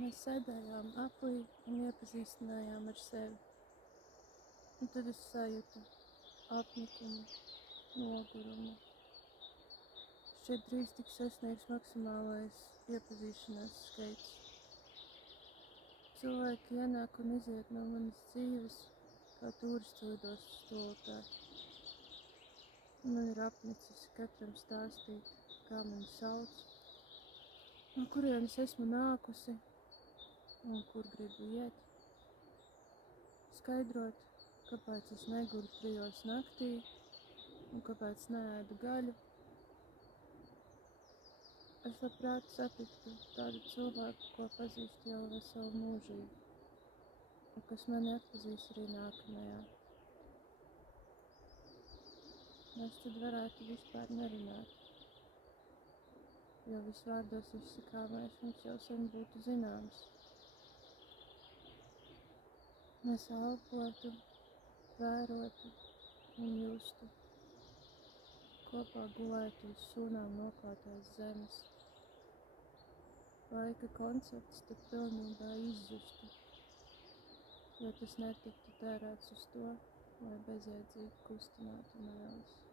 Mēs sēdējām aplī un iepazīstinājām ar sevi. Un tad es sajūtu apnikumu, nogurumu. Šeit drīz tiks sasniegts maksimālais iepazīšanās skaits. Cilvēki ienāk un iziet no manas dzīves, kā turistu lidos uz stultā. Man ir apnicis katram stāstīt, kā mani sauc, no kurienes esmu nākusi un kur gribu iet. Skaidrot, kāpēc es negulu 3 naktī un kāpēc neēdu gaļu. Es labprāt satiktu tādu cilvēku, ko pazīstu jau veselu mūžību, un kas mani atpazīs arī nākamajā. Mēs tad varētu vispār nerunāt, jo viss vārdos izsakāmais mums jau sen būtu zināms. Mēs elpotu, vērotu un justu, kopā gulētu uz sūnām noklātās zemes. Laika koncepts tad pilnībā izzustu, jo tas netiktu tērēts uz to, lai bezjēdzīgi kustinātu mēles.